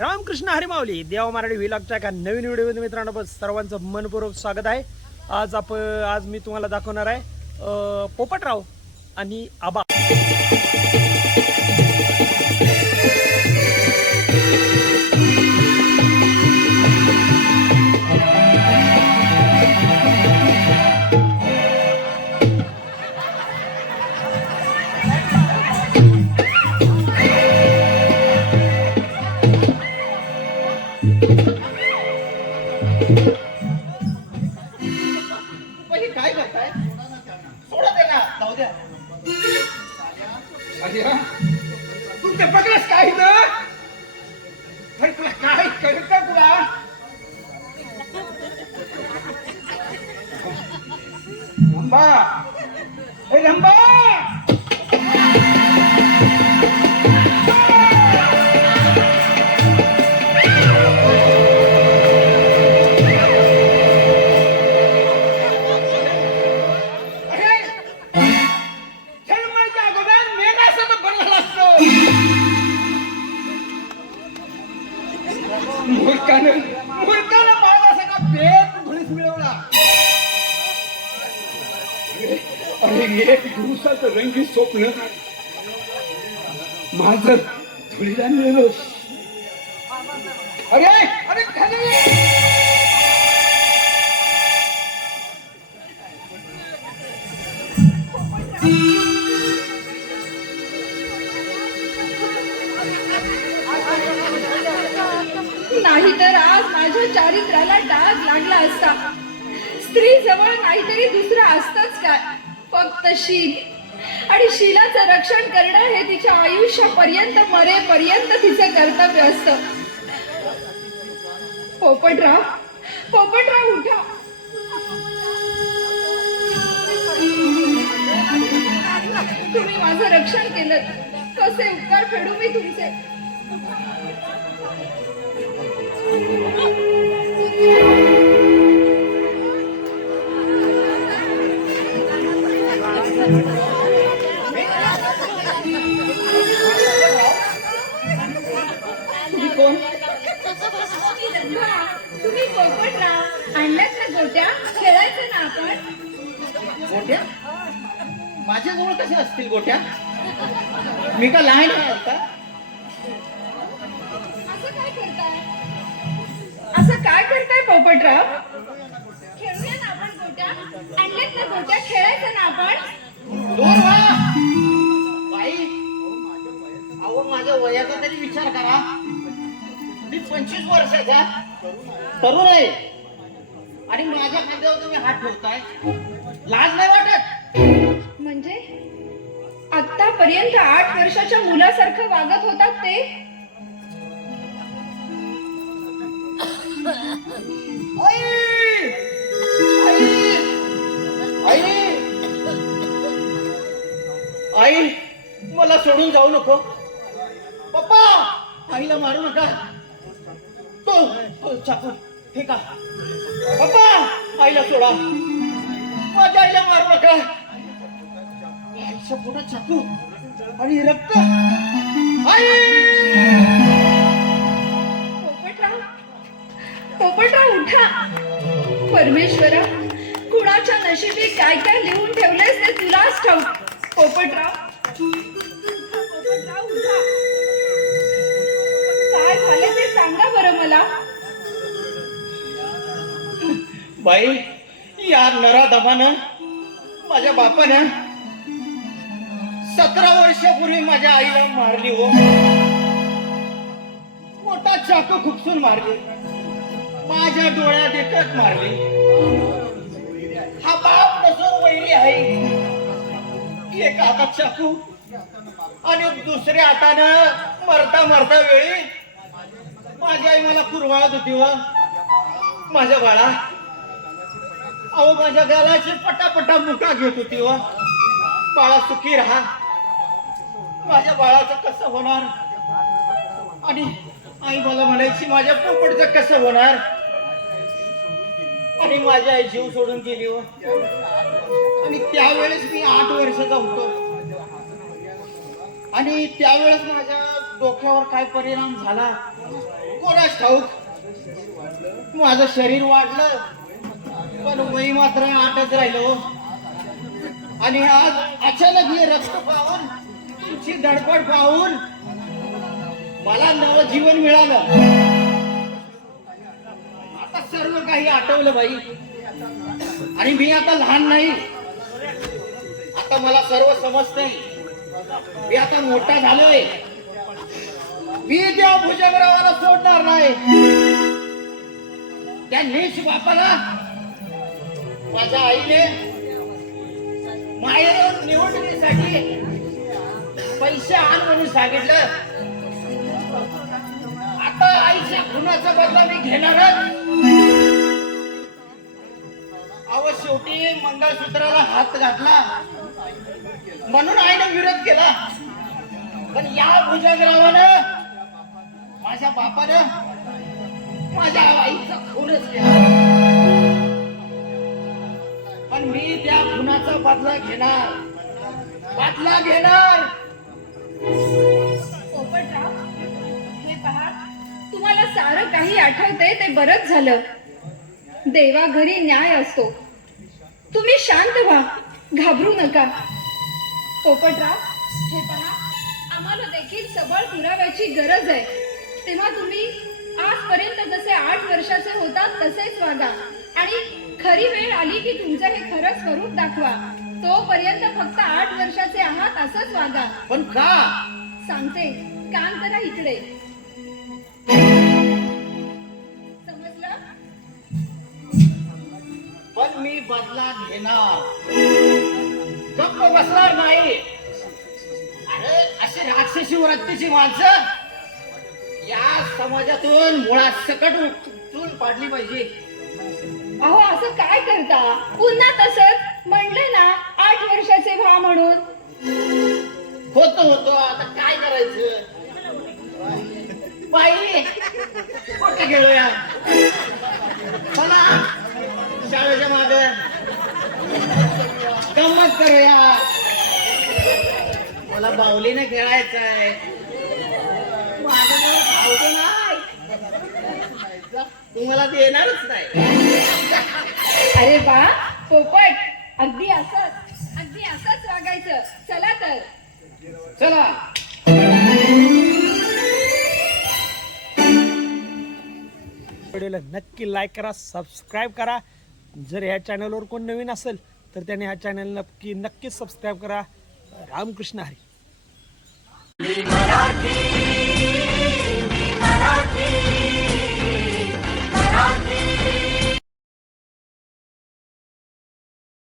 रामकृष्ण हरिमावली देवा मराठी व्हिलॉगच्या एका नवीन व्हिडिओमध्ये मित्रांनो बस सर्वांचं मनपूर्वक स्वागत आहे. आज आप आज मी तुम्हाला दाखवणार आहे पोपटराव आणि आबा. Hey, tulah kahit, kahit ka tulah. Lamba. Hey, lamba. मूर्खानं मूर्खानं माझा सगळा पेट धुळीस मिळवला. अरे, एक दिवसाचं रंगी स्वप्न. माझं धुळीला मिळवलं. अरे अरे खाली नाहीतर आज माझ्या चारित्र्याला डाग लागला असता. स्त्री जवळ काहीतरी दुसरं असतच काय? फक्त शील. आणि शिलाचं रक्षण करणं हे तिच्या आयुष्यापर्यंत मरेपर्यंत तिचं कर्तव्य असत. पोपटराव पोपटराव उठा. तुम्ही माझं रक्षण केलं. कसे उपकार फेडू मी तुमचे? तुम्ही पोपटराव आणल्यात ना गोट्या खेळायचं ना आपण? गोट्या? माझ्या जवळ कशा असतील गोट्या? मी का लहान आहे आता? असं काय करताय? असं काय करताय पोपटराव खेळूया ना आपण गोट्या? आणल्यात ना गोट्या खेळायचं ना आपण? दूर व्हा! बाई अहो माझ्या वयाचा तरी विचार करा. मी पंचवीस वर्षाचा तरुण आहे. आणि माझ्या खांद्यावर तुम्ही हात ठेवताय. लाज नाही वाटत? म्हणजे? आतापर्यंत आठ वर्षाच्या मुलासारखं वागत होतात ते? आई! आई! आई! आई मला सोडून जाऊ नको. पप्पा आईला मारू नका. तो चाकू पप्पा आईला सोडा. माझ्या आईला मारू नका. आईच्या पोटात चाकू आणि रक्त. पोपटराव पोपटराव उठा. परमेश्वरा कुणाच्या नशिबी काय काय लिहून ठेवलेस ते तुलाच ठाऊक. पोपटराव काय झालं ते सांगा बरं मला. बाई या नरादमान माझ्या बापानं सतरा वर्षापूर्वी माझ्या आईला मारली हो. मोठा चाकू खुपसून मारली. माझ्या डोळ्यात एकच मारली. हा बाप नसून वैरी आहे. एक हातात चाकू आणि दुसऱ्या हातानं मरता मरता वेळी माझी आई मला पुरवाळत होती व. माझ्या बाळा. अहो माझ्या गालाची पटापटा मुका घेत होती व. बाळा सुखी राहा. माझ्या बाळाचं कसं होणार? आणि आई मला म्हणायची माझ्या पोपटचं कसं होणार? आणि माझी आई जीव सोडून गेली व. आणि त्यावेळेस मी आठ वर्षाचा होतो. आणि त्यावेळेस माझ्या डोक्यावर काय परिणाम झाला? कोणाच ठाऊक. माझं शरीर वाढलं पण वय मात्र आटच राहिलो हो. आणि आज अचानक हे रक्त पाहून तुमची धडपड पाहून मला नवजीवन मिळालं. आता सर्व काही आठवलं बाई. आणि मी आता लहान नाही. आता मला सर्व समजतंय. मी आता मोठा झालोय. मी त्या भुजंगरावाला सोडणार नाही. त्या नीच बापाला माझ्या आईने माहेर निवडणुकीसाठी पैसे आण म्हणून सांगितलं. आता आईच्या खुनाचा बदला मी घेणारच. अव शेवटी मंगळसूत्राला हात घातला. म्हणून आईने विरोध केला. पण या भुजंगरावानं माझ्या बापानं माझ्या आईचा खूनच केला. पण मी त्या खुनाचा बदला घेणार. बदला घेणार. पोपटराव हे पहा तुम्हाला सारं काही आठवतंय? ते बरंच झालं. देवा घरी न्याय असतो. तुम्ही शांत व्हा. घाबरू नका. पोपटराव हे पहा आम्हाला देखील सबळ पुराव्याची गरज आहे. तेव्हा तुम्ही आजपर्यंत जसे आठ वर्षाचे होतात तसेच वागा. आणि खरी वेळ आली की तुमचं हे खरं स्वरूप दाखवा. तोपर्यंत फक्त आठ वर्षाचे आहात असंच वागा. पण का? सांगते काम करा इकडे. समजलं? पण मी बदला घेणार. गप्प बसणार नाही. अरे अशी राक्षसी वृत्तीची माणसं? या समाजातून मुळात सकट चूल पाडली पाहिजे. अहो असं काय करता? पुन्हा तसंच म्हणले ना आठ वर्षाचे व्हा म्हणून. होतो होतो. आता काय करायचं? बाई कुठे खेळूया चला शाळेच्या माग. गंमत करूया. मला बाहुलीने खेळायचं आहे माझं नाव नाही अरे बा पोपट. अगदी असंच. अगदी असंच वागायचं. चला तर. चला. व्हिडिओला नक्की लाईक करा सबस्क्राईब करा. जर ह्या चॅनलवर कोण नवीन असेल तर त्याने ह्या चॅनल नक्की नक्कीच सबस्क्राईब करा. रामकृष्ण हरी.